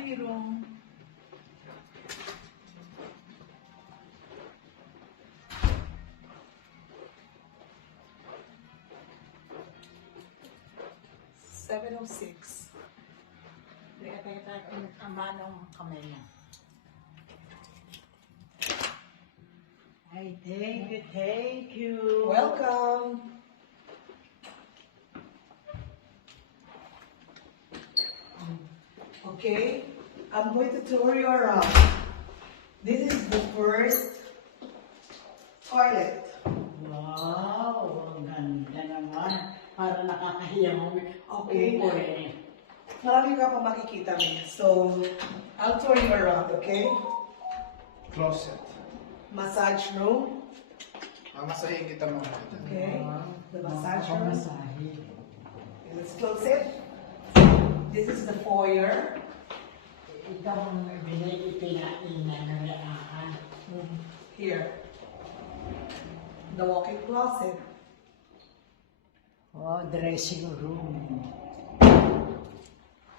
Study room. $706. Teka, ang manong kamay niya. Ay, thank you. Welcome. Okay, I'm going to tour you around. This is the first toilet. Wow, ang ganda naman. Para nakakahiya mo. Okay. Marami ka pa makikita niya. So, I'll tour you around, okay? Closet. Massage room. Mamasahin kita mo. Okay, the massage room. Masahe. Okay, let's close it. This is the foyer. Ikaw ang pinainan na reahan. Here. The walk-in closet. Oh, dressing room.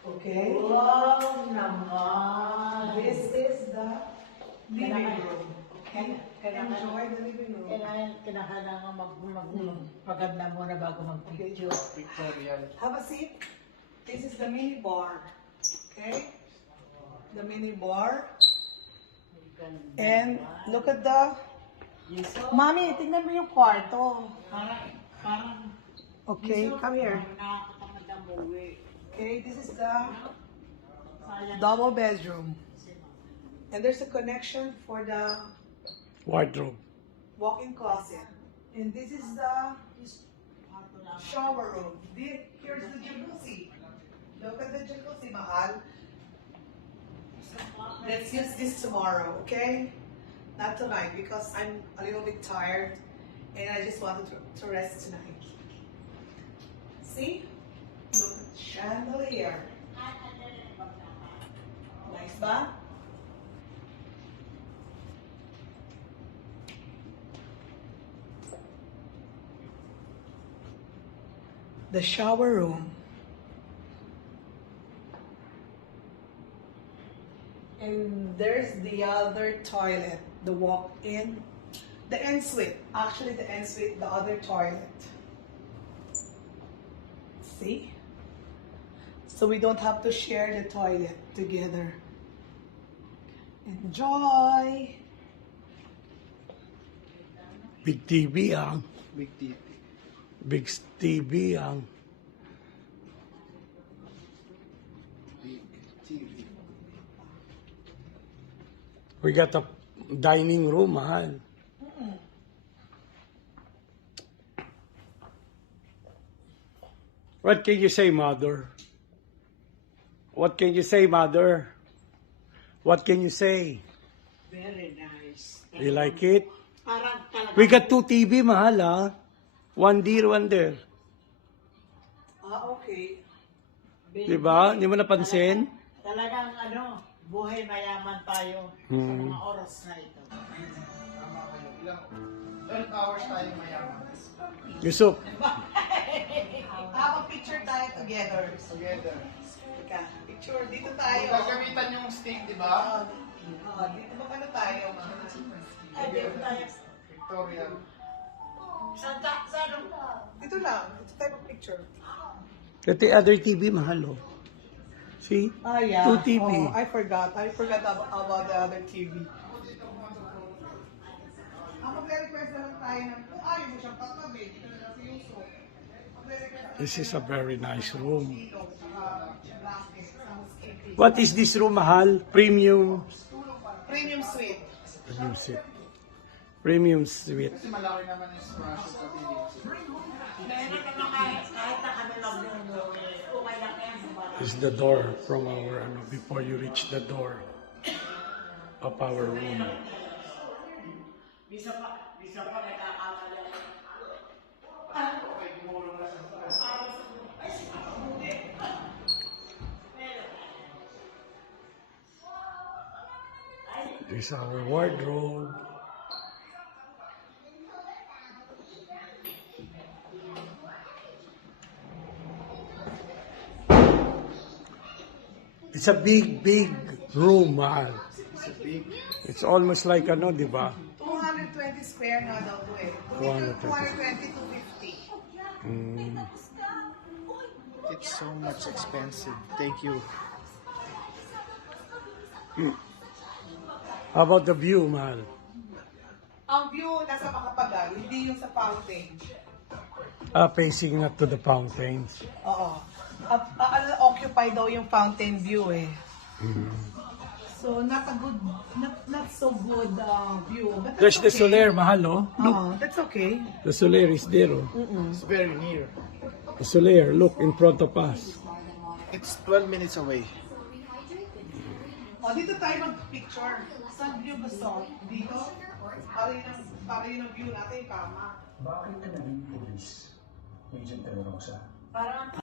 Okay. Wow naman. This is the living room. Okay. Enjoy the living room. Kailangan magpaganda muna bago mag-picture. Victorial. Have a seat. This is the mini bar. Okay. The mini bar. And look at the... Mommy, tingnan mo yung kwarto. Parang Okay, come here. nakakatamad ang buwi. Okay, this is the double bedroom. And there's a connection for the Wardrobe. walk-in closet. And this is the shower room. Here's the jacuzzi. Look at the jacuzzi, Mahal. Let's use this tomorrow, okay? Not tonight because I'm a little bit tired and I just wanted to rest tonight. See? Look at the chandelier. Nice ba? The shower room. And there's the other toilet, the walk-in, the ensuite. Actually, the ensuite, the other toilet. See? So we don't have to share the toilet together. Enjoy! Big TV ang. Big TV. Big TV ang. Big TV. We got a dining room, mahal. What can you say, mother? What can you say, mother? What can you say? Very nice. You like it? Parang talaga. We got 2 TV, mahal, ah. One there, one there. Ah, okay. Diba? Hindi mo napansin? Talagang buhay mayaman tayo sa mga oras na ito. Tama kayo. Ilang 12 hours tayo mayaman. Yusuf, Picture tayo together. Together. Teka, picture. Dito Kung tayo. gagamitan yung stick, di ba? Dito ba ano tayo? Ay, dito tayo. Victorial. Saan? Dito lang. Dito tayo picture. the other TV, mahal, oh. See? Ah, yeah. 2 TV. Oh, I forgot. I forgot about the other TV. Mag-request na lang tayo ng kung ayaw mo siyang katabi. Dito na lang si Yusuf. This is a very nice room. Plastic. What is this room, mahal? Premium. Premium suite. Premium suite. Premium suite. Kasi malaki naman yung splash sa Kahit na kami lang yung okay lang yan. This is the door from our, before you reach the door of our room. Bisa pa nagkakamali. This is our wardrobe. It's a big, big room, mahal. It's a big. It's almost like ano, di ba? 220 square nga daw to eh. 220 to 50. Mm. It's so much expensive. Thank you. How about the view, mahal? Ang view nasa Makapagal, hindi yung sa fountain. Facing not to the fountains. Oo. Occupy daw yung fountain view eh. So, not a good, not so good view. But There's that's the okay. Soler, mahal, oh. Oo, that's okay. The Soler is there, oh. It's very near. The Soler, look, in front of us. It's 12 minutes away. O, dito tayo mag-picture. Saan view gusto? Dito? Para yun ang view natin, tama. Bakit ka naging police, Agent De La Rosa? Parang